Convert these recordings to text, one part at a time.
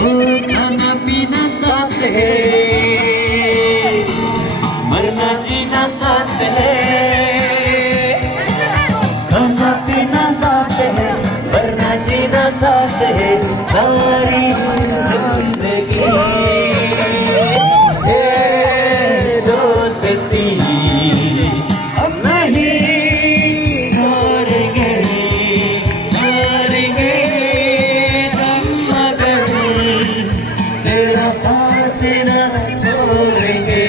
ओ खाना पीना साथ है, मरना जीना साथ है। खाना पीना साथ है, मरना जीना साथ है, सारी जिंदगी ए दोस्ती अब नहीं छोड़ेंगे, छोड़ेंगे तुम मगर तेरा साथ ना छोड़ेंगे।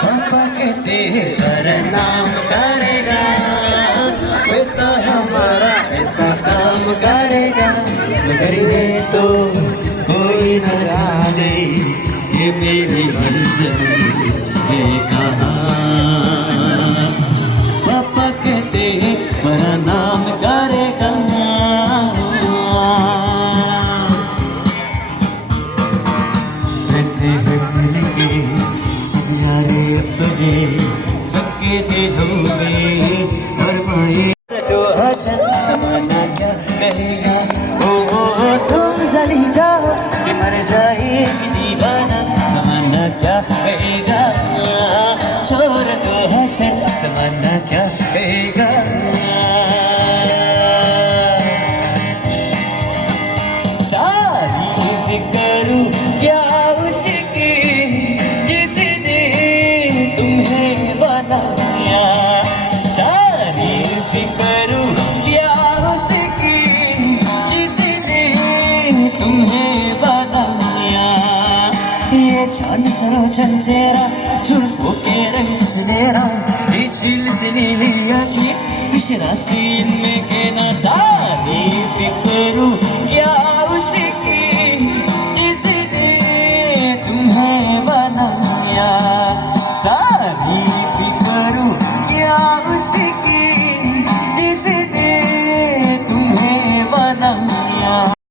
पापा कहते हैं नाम करेगा, बेटा हमारा ऐसा काम करेगा, मगर ये तो कोई न जाने ये मेरी मंजिल है कहाँ। पापा कहते हैं बड़ा नाम करेगा, रहते हैं मिलके सब यारे तुम्हें सबके दिलों में और माए तो अचन समाना क्या कहेगा। ओ तुम जली जाओ कि मर जाएगी दीवाना, समाना क्या कहेगा। छोड़ दो अचन समाना क्या कहेगा। सारी फिक्र क्या उसकी जिसने तुम्हें बनाया, सारी फिक्र क्या उसकी जिसने तुम्हें बनाया। ये चांद सरोजन चेहरा जुल्फों के रंग सुनहरा, ये सिलसिले की इशरा सीन में कहना। सारी फिक्र क्या उसकी